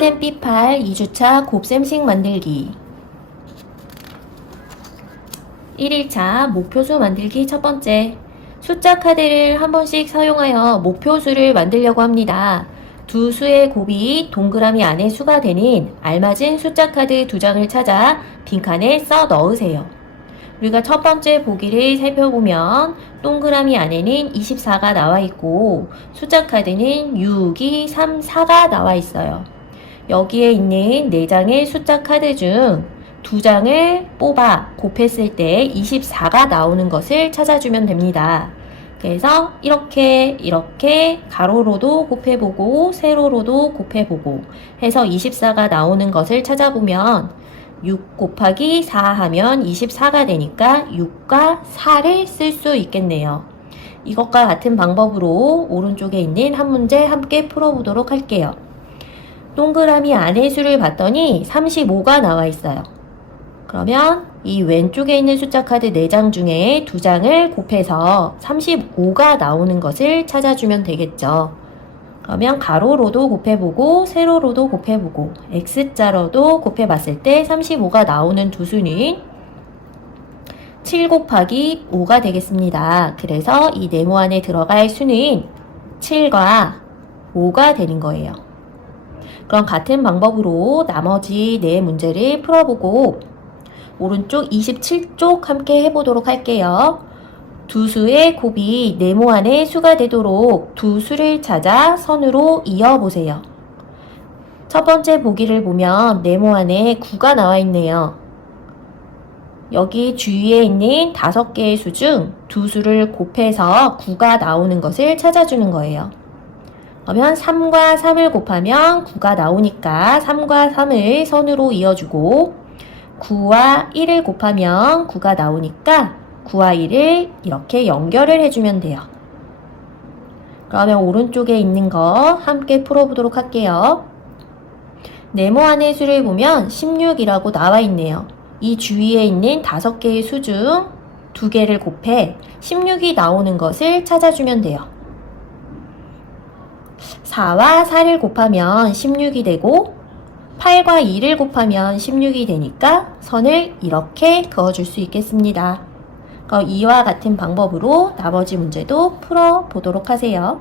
4셈 B8 2주차 곱셈식 만들기 1일차 목표수 만들기 첫 번째. 숫자 카드를 한 번씩 사용하여 목표수를 만들려고 합니다. 두 수의 곱이 동그라미 안에 수가 되는 알맞은 숫자 카드 2장을 찾아 빈칸에 써 넣으세요. 우리가 첫 번째 보기를 살펴보면 동그라미 안에는 24가 나와 있고 숫자 카드는 6, 2, 3, 4가 나와 있어요. 여기에 있는 4장의 숫자 카드 중 2장을 뽑아 곱했을 때 24가 나오는 것을 찾아주면 됩니다. 그래서 이렇게 가로로도 곱해보고 세로로도 곱해보고 해서 24가 나오는 것을 찾아보면 6 곱하기 4 하면 24가 되니까 6과 4를 쓸 수 있겠네요. 이것과 같은 방법으로 오른쪽에 있는 한 문제 함께 풀어보도록 할게요. 동그라미 안의 수를 봤더니 35가 나와 있어요. 그러면 이 왼쪽에 있는 숫자 카드 4장 중에 2장을 곱해서 35가 나오는 것을 찾아주면 되겠죠. 그러면 가로로도 곱해보고 세로로도 곱해보고 X자로도 곱해봤을 때 35가 나오는 두 수는 7 곱하기 5가 되겠습니다. 그래서 이 네모 안에 들어갈 수는 7과 5가 되는 거예요. 그럼 같은 방법으로 나머지 4문제를 풀어보고 오른쪽 27쪽 함께 해보도록 할게요. 두 수의 곱이 네모 안에 수가 되도록 두 수를 찾아 선으로 이어보세요. 첫 번째 보기를 보면 네모 안에 9가 나와 있네요. 여기 주위에 있는 5개의 수 중 두 수를 곱해서 9가 나오는 것을 찾아주는 거예요. 그러면 3과 3을 곱하면 9가 나오니까 3과 3을 선으로 이어주고 9와 1을 곱하면 9가 나오니까 9와 1을 이렇게 연결을 해주면 돼요. 그러면 오른쪽에 있는 거 함께 풀어보도록 할게요. 네모 안의 수를 보면 16이라고 나와 있네요. 이 주위에 있는 5개의 수 중 2개를 곱해 16이 나오는 것을 찾아주면 돼요. 4와 4를 곱하면 16이 되고 8과 2를 곱하면 16이 되니까 선을 이렇게 그어줄 수 있겠습니다. 그럼 이와 같은 방법으로 나머지 문제도 풀어보도록 하세요.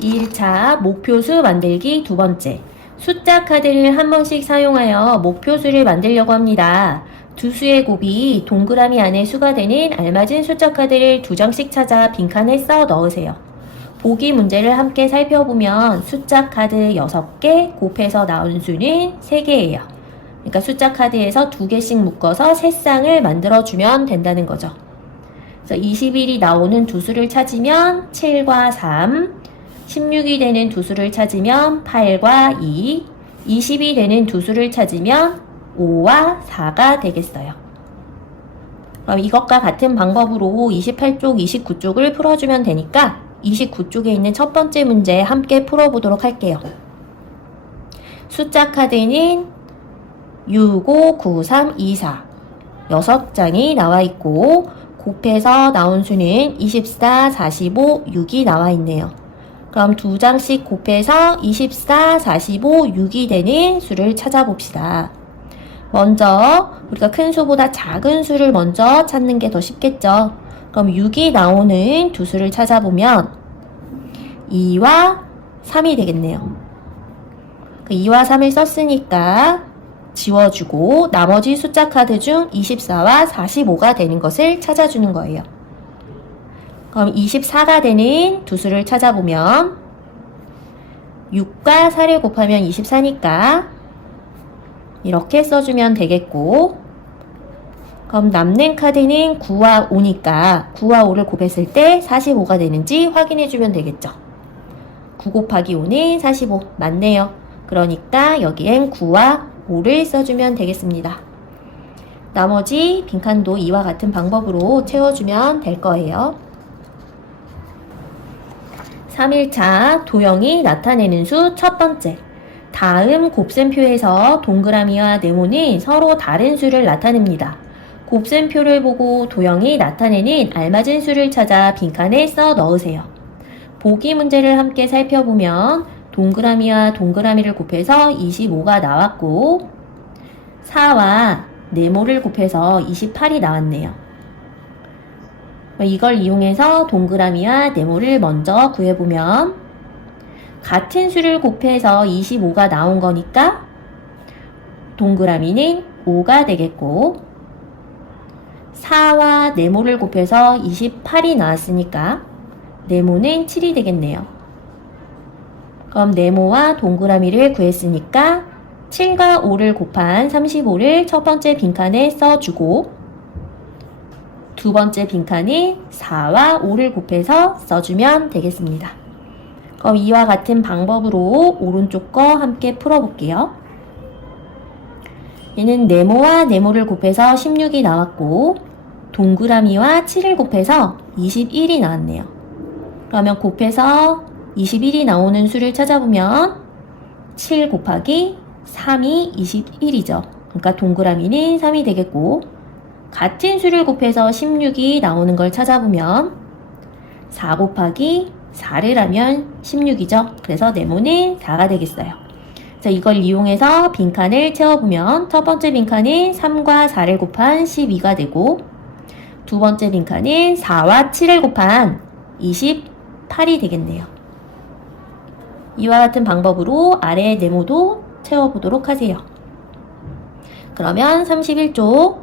2일차 목표수 만들기 두 번째. 숫자 카드를 한 번씩 사용하여 목표수를 만들려고 합니다. 두 수의 곱이 동그라미 안에 수가 되는 알맞은 숫자 카드를 2장씩 찾아 빈칸에 써 넣으세요. 보기 문제를 함께 살펴보면 숫자 카드 6개 곱해서 나온 수는 3개예요. 그러니까 숫자 카드에서 2개씩 묶어서 3쌍을 만들어주면 된다는 거죠. 그래서 21이 나오는 두 수를 찾으면 7과 3, 16이 되는 두 수를 찾으면 8과 2, 20이 되는 두 수를 찾으면 5와 4가 되겠어요. 그럼 이것과 같은 방법으로 28쪽, 29쪽을 풀어주면 되니까 29쪽에 있는 첫 번째 문제 함께 풀어보도록 할게요. 숫자 카드는 6, 5, 9, 3, 2, 4 6장이 나와 있고 곱해서 나온 수는 24, 45, 6이 나와 있네요. 그럼 2장씩 곱해서 24, 45, 6이 되는 수를 찾아봅시다. 먼저 우리가 큰 수보다 작은 수를 먼저 찾는 게 더 쉽겠죠. 그럼 6이 나오는 두 수를 찾아보면 2와 3이 되겠네요. 2와 3을 썼으니까 지워주고 나머지 숫자 카드 중 24와 45가 되는 것을 찾아주는 거예요. 그럼 24가 되는 두 수를 찾아보면 6과 4를 곱하면 24니까 이렇게 써주면 되겠고 그럼 남는 카드는 9와 5니까 9와 5를 곱했을 때 45가 되는지 확인해주면 되겠죠. 9 곱하기 5는 45 맞네요. 그러니까 여기엔 9와 5를 써주면 되겠습니다. 나머지 빈칸도 이와 같은 방법으로 채워주면 될 거예요. 3일차 도형이 나타내는 수 첫 번째. 다음 곱셈표에서 동그라미와 네모는 서로 다른 수를 나타냅니다. 곱셈표를 보고 도형이 나타내는 알맞은 수를 찾아 빈칸에 써 넣으세요. 보기 문제를 함께 살펴보면 동그라미와 동그라미를 곱해서 25가 나왔고 4와 네모를 곱해서 28이 나왔네요. 이걸 이용해서 동그라미와 네모를 먼저 구해보면 같은 수를 곱해서 25가 나온 거니까 동그라미는 5가 되겠고 4와 네모를 곱해서 28이 나왔으니까 네모는 7이 되겠네요. 그럼 네모와 동그라미를 구했으니까 7과 5를 곱한 35를 첫 번째 빈칸에 써주고 두 번째 빈칸에 4와 5를 곱해서 써주면 되겠습니다. 그럼 이와 같은 방법으로 오른쪽 거 함께 풀어볼게요. 얘는 네모와 네모를 곱해서 16이 나왔고 동그라미와 7을 곱해서 21이 나왔네요. 그러면 곱해서 21이 나오는 수를 찾아보면 7 곱하기 3이 21이죠. 그러니까 동그라미는 3이 되겠고 같은 수를 곱해서 16이 나오는 걸 찾아보면 4 곱하기 4를 하면 16이죠. 그래서 네모는 4가 되겠어요. 자, 이걸 이용해서 빈칸을 채워보면 첫 번째 빈칸은 3과 4를 곱한 12가 되고 두 번째 빈칸은 4와 7을 곱한 28이 되겠네요. 이와 같은 방법으로 아래의 네모도 채워보도록 하세요. 그러면 31쪽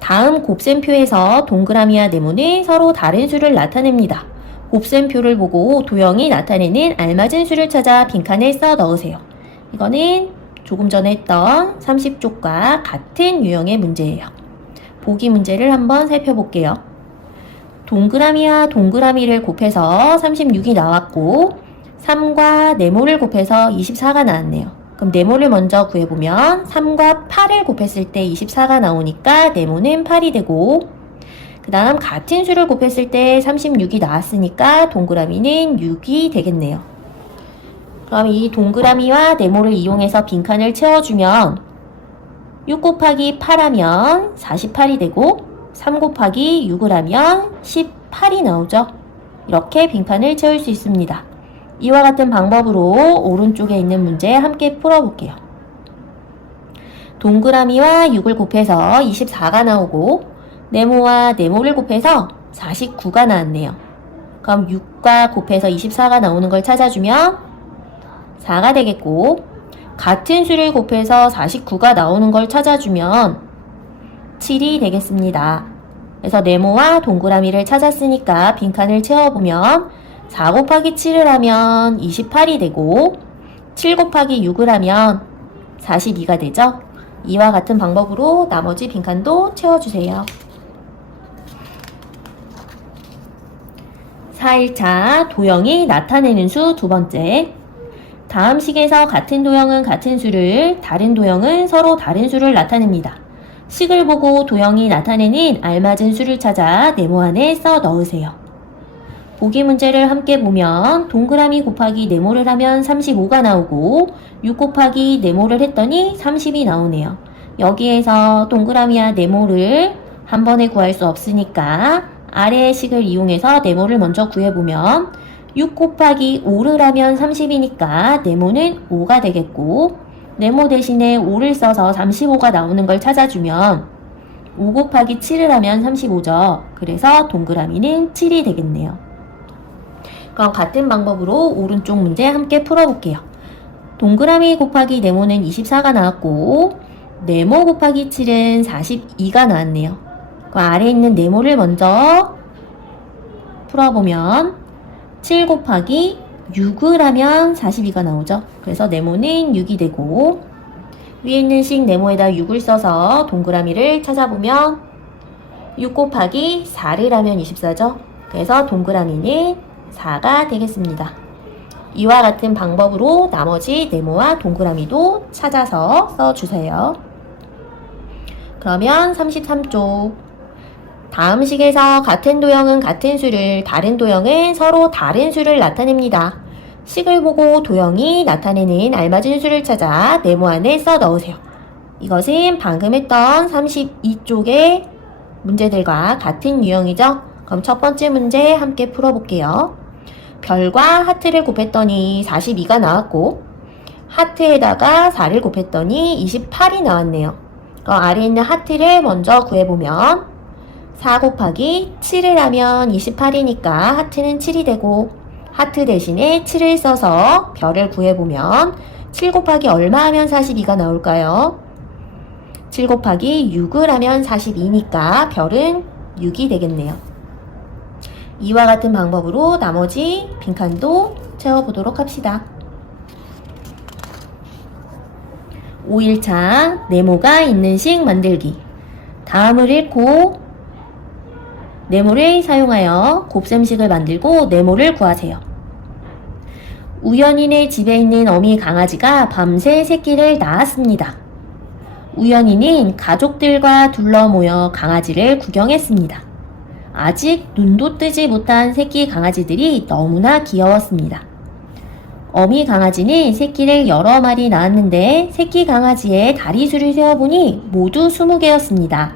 다음 곱셈표에서 동그라미와 네모는 서로 다른 수를 나타냅니다. 곱셈표를 보고 도형이 나타내는 알맞은 수를 찾아 빈칸에 써 넣으세요. 이거는 조금 전에 했던 30쪽과 같은 유형의 문제예요. 보기 문제를 한번 살펴볼게요. 동그라미와 동그라미를 곱해서 36이 나왔고 3과 네모를 곱해서 24가 나왔네요. 그럼 네모를 먼저 구해보면 3과 8을 곱했을 때 24가 나오니까 네모는 8이 되고 그 다음 같은 수를 곱했을 때 36이 나왔으니까 동그라미는 6이 되겠네요. 그럼 이 동그라미와 네모를 이용해서 빈칸을 채워주면 6 곱하기 8 하면 48이 되고 3 곱하기 6을 하면 18이 나오죠. 이렇게 빈칸을 채울 수 있습니다. 이와 같은 방법으로 오른쪽에 있는 문제 함께 풀어볼게요. 동그라미와 6을 곱해서 24가 나오고 네모와 네모를 곱해서 49가 나왔네요. 그럼 6과 곱해서 24가 나오는 걸 찾아주면 4가 되겠고 같은 수를 곱해서 49가 나오는 걸 찾아주면 7이 되겠습니다. 그래서 네모와 동그라미를 찾았으니까 빈칸을 채워보면 4 곱하기 7을 하면 28이 되고 7 곱하기 6을 하면 42가 되죠. 이와 같은 방법으로 나머지 빈칸도 채워주세요. 4일차 도형이 나타내는 수 두 번째. 다음 식에서 같은 도형은 같은 수를, 다른 도형은 서로 다른 수를 나타냅니다. 식을 보고 도형이 나타내는 알맞은 수를 찾아 네모 안에 써 넣으세요. 보기 문제를 함께 보면 동그라미 곱하기 네모를 하면 35가 나오고 6 곱하기 네모를 했더니 30이 나오네요. 여기에서 동그라미와 네모를 한 번에 구할 수 없으니까 아래의 식을 이용해서 네모를 먼저 구해보면 6 곱하기 5를 하면 30이니까 네모는 5가 되겠고 네모 대신에 5를 써서 35가 나오는 걸 찾아주면 5 곱하기 7을 하면 35죠. 그래서 동그라미는 7이 되겠네요. 그럼 같은 방법으로 오른쪽 문제 함께 풀어볼게요. 동그라미 곱하기 네모는 24가 나왔고 네모 곱하기 7은 42가 나왔네요. 그 아래에 있는 네모를 먼저 풀어보면 7 곱하기 6을 하면 42가 나오죠. 그래서 네모는 6이 되고 위에 있는 식 네모에다 6을 써서 동그라미를 찾아보면 6 곱하기 4를 하면 24죠. 그래서 동그라미는 4가 되겠습니다. 이와 같은 방법으로 나머지 네모와 동그라미도 찾아서 써주세요. 그러면 33쪽 다음 식에서 같은 도형은 같은 수를, 다른 도형은 서로 다른 수를 나타냅니다. 식을 보고 도형이 나타내는 알맞은 수를 찾아 네모 안에 써 넣으세요. 이것은 방금 했던 32쪽의 문제들과 같은 유형이죠. 그럼 첫 번째 문제 함께 풀어볼게요. 별과 하트를 곱했더니 42가 나왔고 하트에다가 4를 곱했더니 28이 나왔네요. 아래에 있는 하트를 먼저 구해보면 4 곱하기 7을 하면 28이니까 하트는 7이 되고 하트 대신에 7을 써서 별을 구해보면 7 곱하기 얼마 하면 42가 나올까요? 7 곱하기 6을 하면 42니까 별은 6이 되겠네요. 이와 같은 방법으로 나머지 빈칸도 채워보도록 합시다. 5일차 네모가 있는 식 만들기. 다음을 읽고 네모를 사용하여 곱셈식을 만들고 네모를 구하세요. 우연이네 집에 있는 어미 강아지가 밤새 새끼를 낳았습니다. 우연이는 가족들과 둘러 모여 강아지를 구경했습니다. 아직 눈도 뜨지 못한 새끼 강아지들이 너무나 귀여웠습니다. 어미 강아지는 새끼를 여러 마리 낳았는데 새끼 강아지의 다리수를 세어보니 모두 20개였습니다.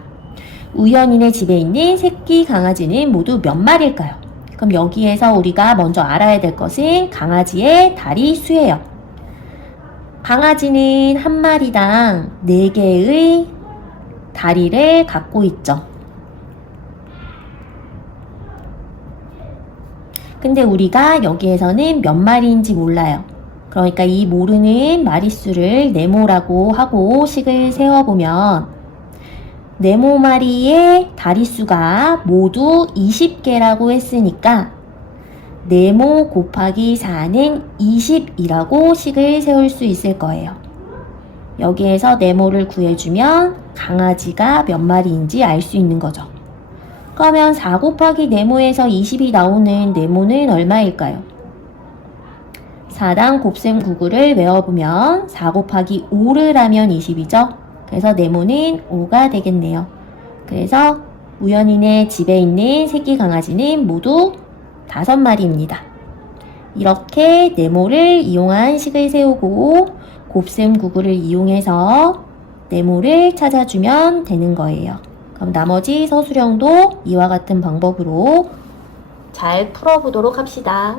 우연이네 집에 있는 새끼 강아지는 모두 몇 마리일까요? 그럼 여기에서 우리가 먼저 알아야 될 것은 강아지의 다리수예요. 강아지는 한 마리당 4개의 다리를 갖고 있죠. 근데 우리가 여기에서는 몇 마리인지 몰라요. 그러니까 이 모르는 마리수를 네모라고 하고 식을 세워보면 네모 마리의 다리수가 모두 20개라고 했으니까 네모 곱하기 4는 20이라고 식을 세울 수 있을 거예요. 여기에서 네모를 구해주면 강아지가 몇 마리인지 알 수 있는 거죠. 그러면 4 곱하기 네모에서 20이 나오는 네모는 얼마일까요? 4당 곱셈 99를 외워보면 4 곱하기 5를 하면 20이죠. 그래서 네모는 5가 되겠네요. 그래서 우연이네 집에 있는 새끼 강아지는 모두 5마리입니다. 이렇게 네모를 이용한 식을 세우고 곱셈 99를 이용해서 네모를 찾아주면 되는 거예요. 그럼 나머지 서술형도 이와 같은 방법으로 잘 풀어보도록 합시다.